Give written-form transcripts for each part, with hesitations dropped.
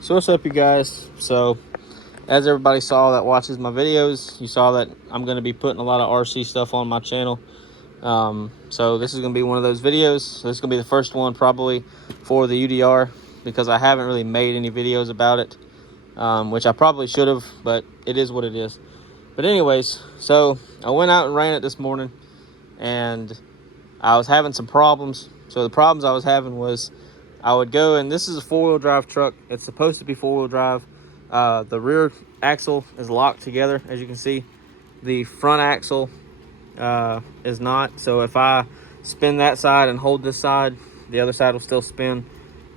So what's up, you guys? So as everybody saw that watches my videos, you saw that I'm going to be putting a lot of RC stuff on my channel. So this is going to be one of those videos. So this is going to be the first one probably for the UDR, because I haven't really made any videos about it, which I probably should have, but it is what it is. But anyways, so I went out and ran it this morning, and I was having some problems. So the problems I was having was I would go, and this is a four-wheel drive truck. It's supposed to be four-wheel drive. The rear axle is locked together, as you can see. The front axle is not. So if I spin that side and hold this side, the other side will still spin.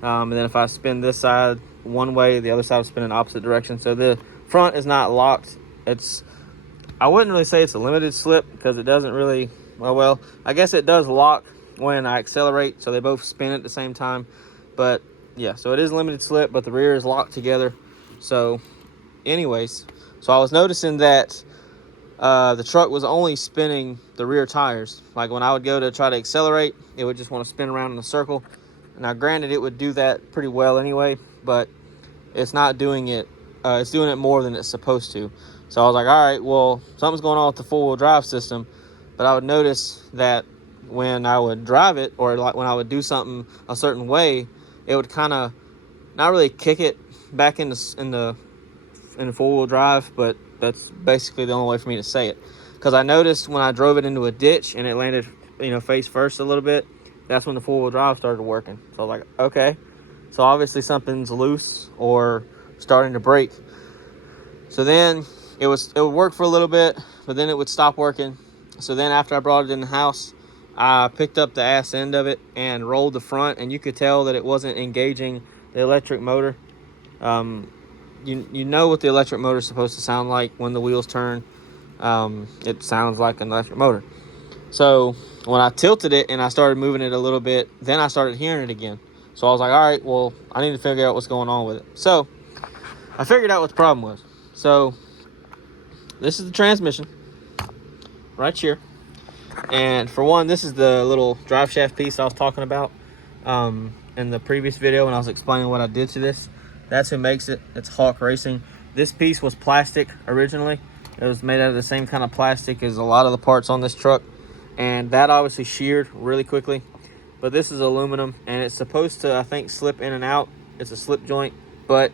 And then if I spin this side one way, the other side will spin in the opposite direction. So the front is not locked. I wouldn't really say it's a limited slip, because it doesn't really, well, I guess it does lock when I accelerate, so they both spin at the same time. But yeah, so it is limited slip, but the rear is locked together. So anyways, so I was noticing that the truck was only spinning the rear tires. Like when I would go to try to accelerate, it would just want to spin around in a circle. Now granted, it would do that pretty well anyway, but it's not doing it. It's doing it more than it's supposed to. So I was like, all right, well, something's going on with the four-wheel drive system. But I would notice that when I would drive it, or like when I would do something a certain way, it would kind of not really kick it back in the four-wheel drive, but that's basically the only way for me to say it. Because I noticed when I drove it into a ditch and it landed, face first a little bit, that's when the four-wheel drive started working. So I was like, okay, so obviously something's loose or starting to break. So then it would work for a little bit, but then it would stop working. So then after I brought it in the house, I picked up the ass end of it and rolled the front, and you could tell that it wasn't engaging the electric motor. You know what the electric motor is supposed to sound like when the wheels turn. It sounds like an electric motor. So when I tilted it and I started moving it a little bit, then I started hearing it again. So I was like, all right, well, I need to figure out what's going on with it. So I figured out what the problem was. So this is the transmission right here. And for one, this is the little drive shaft piece I was talking about in the previous video when I was explaining what I did to this. That's who makes it. It's Hawk Racing. This piece was plastic originally. It was made out of the same kind of plastic as a lot of the parts on this truck. And that obviously sheared really quickly. But this is aluminum, and it's supposed to, I think, slip in and out. It's a slip joint, but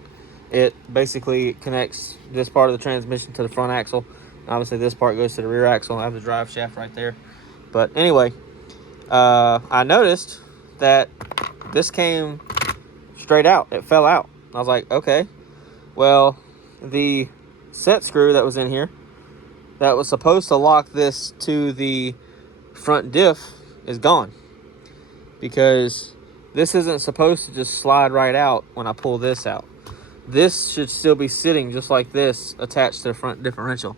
it basically connects this part of the transmission to the front axle. Obviously, this part goes to the rear axle. I have the drive shaft right there. But anyway, I noticed that this came straight out. It fell out. I was like, okay. Well, the set screw that was in here that was supposed to lock this to the front diff is gone, because this isn't supposed to just slide right out when I pull this out. This should still be sitting just like this, attached to the front differential.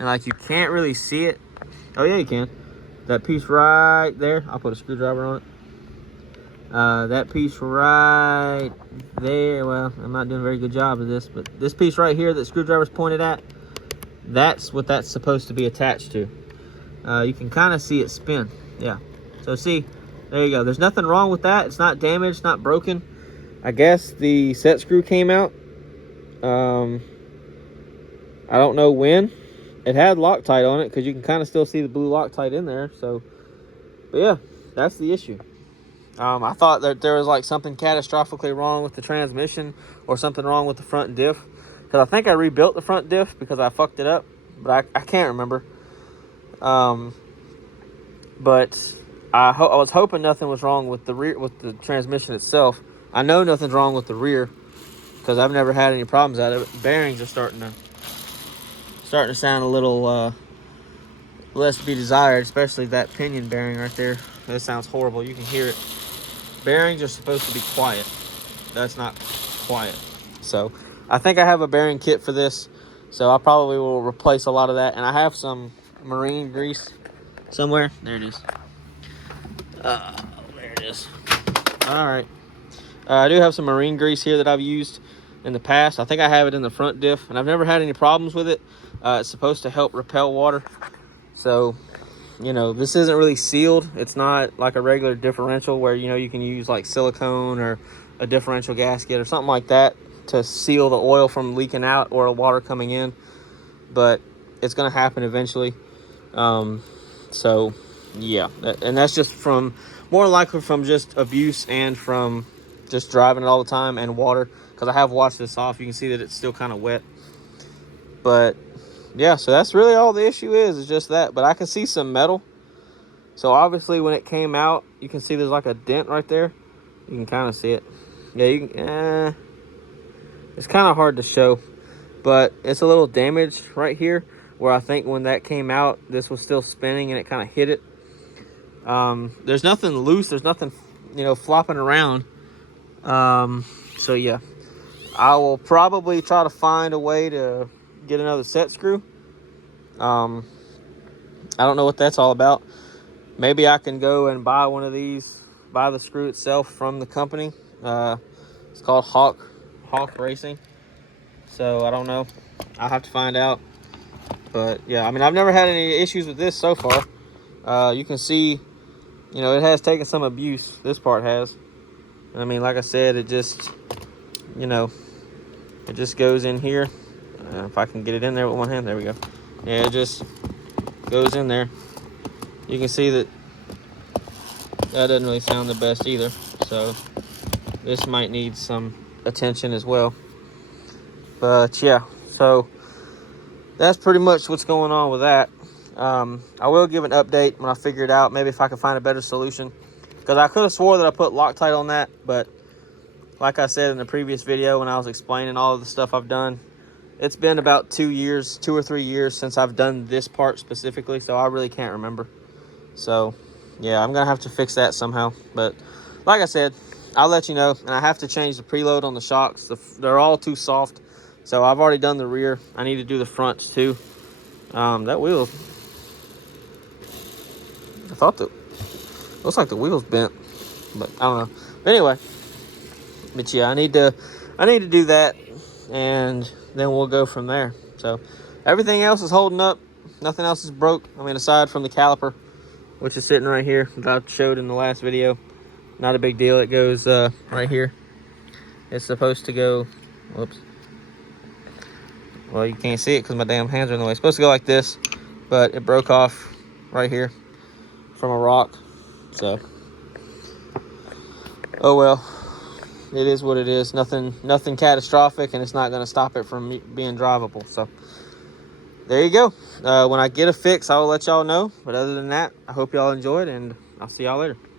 And like, you can't really see it. Oh yeah, you can. That piece right there, I'll put a screwdriver on it. That piece right there, well, I'm not doing a very good job of this, but this piece right here that screwdriver's pointed at, that's what that's supposed to be attached to. You can kind of see it spin. Yeah. So see, there you go. There's nothing wrong with that. It's not damaged, not broken. I guess the set screw came out. I don't know when. It had Loctite on it, because you can kind of still see the blue Loctite in there. So, but yeah, that's the issue. I thought that there was like something catastrophically wrong with the transmission, or something wrong with the front diff, because I think I rebuilt the front diff because I fucked it up, but I can't remember. But I was hoping nothing was wrong with the rear, with the transmission itself. I know nothing's wrong with the rear, because I've never had any problems out of it. Bearings are starting to sound a little less to be desired, especially that pinion bearing right there. That sounds horrible. You can hear it. Bearings are supposed to be quiet. That's not quiet. So I think I have a bearing kit for this, so I probably will replace a lot of that. And I have some marine grease somewhere. There it is. There it is. All right. I do have some marine grease here that I've used in the past. I think I have it in the front diff, and I've never had any problems with it. It's supposed to help repel water. So, this isn't really sealed. It's not like a regular differential where, you can use like silicone or a differential gasket or something like that. to seal the oil from leaking out or the water coming in, but it's going to happen eventually. So yeah, and that's just from, more likely from just abuse and from just driving it all the time and water, because I have washed this off. You can see that it's still kind of wet. But yeah, so that's really all the issue is just that. But I can see some metal. So obviously when it came out, you can see there's like a dent right there. You can kind of see it. Yeah, you can, it's kind of hard to show, but it's a little damaged right here where I think when that came out, this was still spinning and it kind of hit it. There's nothing loose. There's nothing, flopping around. So yeah, I will probably try to find a way to get another set screw. I don't know what that's all about. Maybe I can go and buy one of these, buy the screw itself from the company. It's called Hawk Racing. So I don't know. I'll have to find out. But yeah, I mean, I've never had any issues with this so far. You can see, it has taken some abuse. This part has. I mean, like I said, it just, it just goes in here. If I can get it in there with one hand, there we go. Yeah, it just goes in there. You can see that doesn't really sound the best either. So this might need some attention as well. But yeah, so that's pretty much what's going on with that. I will give an update when I figure it out. Maybe if I can find a better solution, because I could have swore that I put Loctite on that, but like I said in the previous video when I was explaining all of the stuff I've done, it's been about 2 or 3 years since I've done this part specifically, so I really can't remember. So yeah, I'm gonna have to fix that somehow. But like I said, I'll let you know. And I have to change the preload on the shocks. They're all too soft. So I've already done the rear. I need to do the fronts too. That wheel, I thought looks like the wheel's bent, but I don't know. But anyway, but yeah, I need to do that, and then we'll go from there. So everything else is holding up. Nothing else is broke. I mean, aside from the caliper, which is sitting right here that I showed in the last video. Not a big deal. It goes right here. It's supposed to go, whoops. Well, you can't see it because my damn hands are in the way. It's supposed to go like this, but it broke off right here from a rock. So, oh well. It is what it is. Nothing catastrophic, and it's not going to stop it from being drivable. So, there you go. When I get a fix, I will let y'all know. But other than that, I hope y'all enjoyed, and I'll see y'all later.